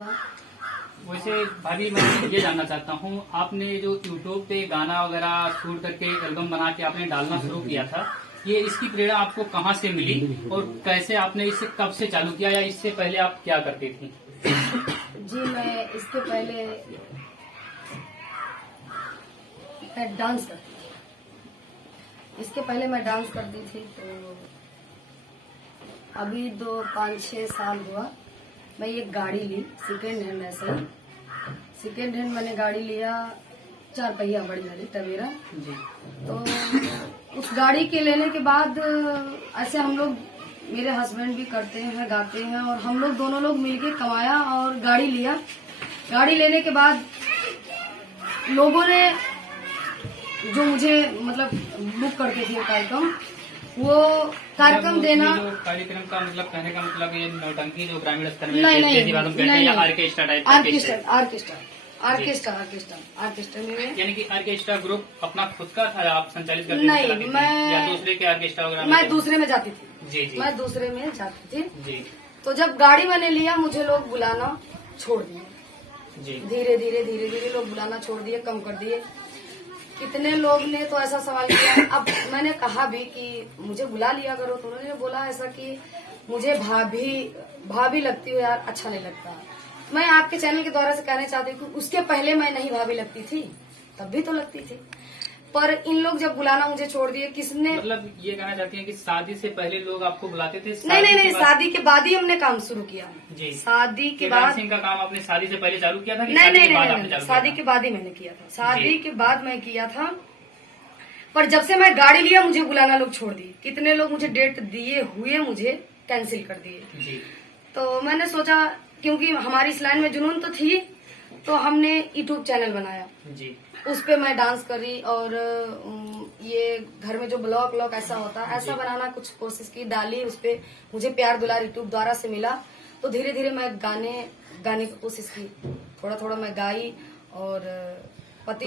वैसे भाभी मैं ये जानना चाहता हूँ, आपने जो यूट्यूब पे गाना वगैरह शूट करके एल्बम बना के आपने डालना शुरू किया था, ये इसकी प्रेरणा आपको कहाँ से मिली और कैसे आपने इसे कब से चालू किया या इससे पहले आप क्या करती थी? जी मैं इसके पहले डांस करती थी। इसके पहले मैं डांस करती थी, तो अभी 5-6 साल हुआ मैं ये गाड़ी ली सेकेंड हैंड। ऐसे ही सेकेंड हैंड मैंने गाड़ी लिया, 4 पहिया बड़ी वाली टवेरा। जी। तो उस गाड़ी के लेने के बाद ऐसे हम लोग, मेरे हस्बैंड भी करते हैं, गाते हैं, और हम लोग दोनों लोग मिलके कमाया और गाड़ी लिया। गाड़ी लेने के बाद लोगों ने जो मुझे मतलब बुक करते थे कार्यक्रम, वो कार्यक्रम देना, जो कार्यक्रम का मतलब कहने का मतलब ये नौटंकी जो ग्रामीण स्तर में नहीं, ऑर्केस्ट्रा टाइप आर्केस्ट्रा में, यानी कि ऑर्केस्ट्रा ग्रुप अपना खुद का था, आप संचालित करते नहीं, मैं या दूसरे के ऑर्केस्ट्रा वगैरह? मैं दूसरे में जाती थी। जी जी। मैं दूसरे में जाती थी। जी तो जब गाड़ी मैंने लिया, मुझे लोग बुलाना छोड़ दिए। जी। धीरे धीरे लोग बुलाना छोड़ दिए, कम कर दिए। कितने लोग ने तो ऐसा सवाल किया। अब मैंने कहा भी कि मुझे बुला लिया करो, तो उन्होंने बोला ऐसा कि मुझे भाभी लगती हो यार, अच्छा नहीं लगता। मैं आपके चैनल के द्वारा से कहना चाहती हूँ, उसके पहले मैं नहीं भाभी लगती थी, तब भी तो लगती थी, पर इन लोग जब बुलाना मुझे छोड़ दिए। किसने मतलब ये कहना चाहती हैं कि शादी से पहले लोग आपको बुलाते थे? नहीं, शादी के बाद ही हमने काम शुरू किया। जी। शादी के बाद डांसिंग का काम आपने शादी से पहले चालू किया था कि नहीं, शादी के बाद ही मैंने किया था। शादी के बाद मैं किया था, पर जब से मैं गाड़ी लिया मुझे बुलाना लोग छोड़ दिए। कितने लोग मुझे डेट दिए हुए मुझे कैंसिल कर दिए। जी। तो मैंने सोचा, क्योंकि हमारी इस लाइन में जुनून तो थी, तो हमने यूट्यूब चैनल बनाया। जी। उस पे मैं डांस करी, और ये घर में जो ब्लॉग ऐसा होता है, ऐसा बनाना कुछ कोशिश की, डाली। उस पे मुझे प्यार दुलार यूट्यूब द्वारा से मिला, तो धीरे धीरे मैं गाने की कोशिश की। थोड़ा मैं गाई। और पति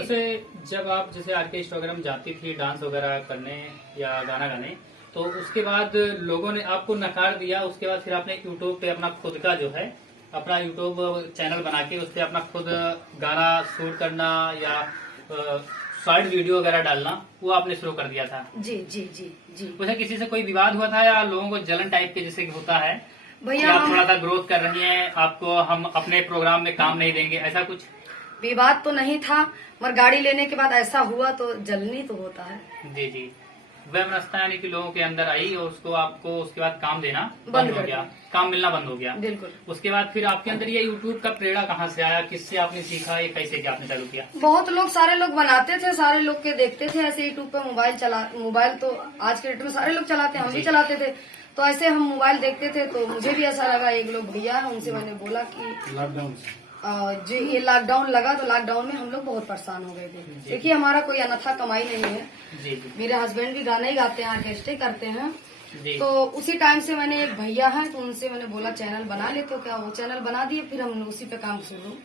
जब आप जैसे ऑर्केस्ट्रा वगैरह में जाती थी डांस वगैरह करने या गाना गाने, तो उसके बाद लोगों ने आपको नकार दिया। उसके बाद फिर आपने यूट्यूब पे अपना खुद का जो है अपना यूट्यूब चैनल बना के उस पर अपना खुद गाना शूट करना या शॉर्ट वीडियो वगैरह डालना, वो आपने शुरू कर दिया था। जी जी जी जी। वैसे किसी से कोई विवाद हुआ था या लोगों को जलन टाइप के जैसे होता है भैया, आप थोड़ा सा ग्रोथ कर रही हैं, आपको हम अपने प्रोग्राम में काम नहीं देंगे, ऐसा कुछ? विवाद तो नहीं था, मगर गाड़ी लेने के बाद ऐसा हुआ तो जलनी तो होता है। जी जी। वैमनस्यता यानी कि लोगों के अंदर आई और उसको आपको उसके बाद काम देना बंद हो गया, काम मिलना बंद हो गया। बिल्कुल। उसके बाद फिर आपके अंदर ये यूट्यूब का प्रेरणा कहाँ से आया, किससे आपने सीखा, ये कैसे क्या आपने चालू किया? बहुत लोग, सारे लोग बनाते थे, सारे लोग के देखते थे ऐसे यूट्यूब पे। मोबाइल तो आज के डेट में सारे लोग चलाते हैं, हम भी चलाते थे। तो ऐसे हम मोबाइल देखते थे, तो मुझे भी ऐसा लगा। एक लोग भैया है, उनसे मैंने बोला कि लॉकडाउन जो ये लॉकडाउन लगा, तो लॉकडाउन में हम लोग बहुत परेशान हो गए थे। देखिए हमारा कोई अन्यथा कमाई नहीं है। जी। मेरे हस्बैंड भी गाने ही गाते हैं, ऑर्केस्ट्रा करते हैं। जी। तो उसी टाइम से मैंने, एक भैया है, तो उनसे मैंने बोला चैनल बना ले, तो क्या वो चैनल बना दिए। फिर हमने उसी पे काम शुरू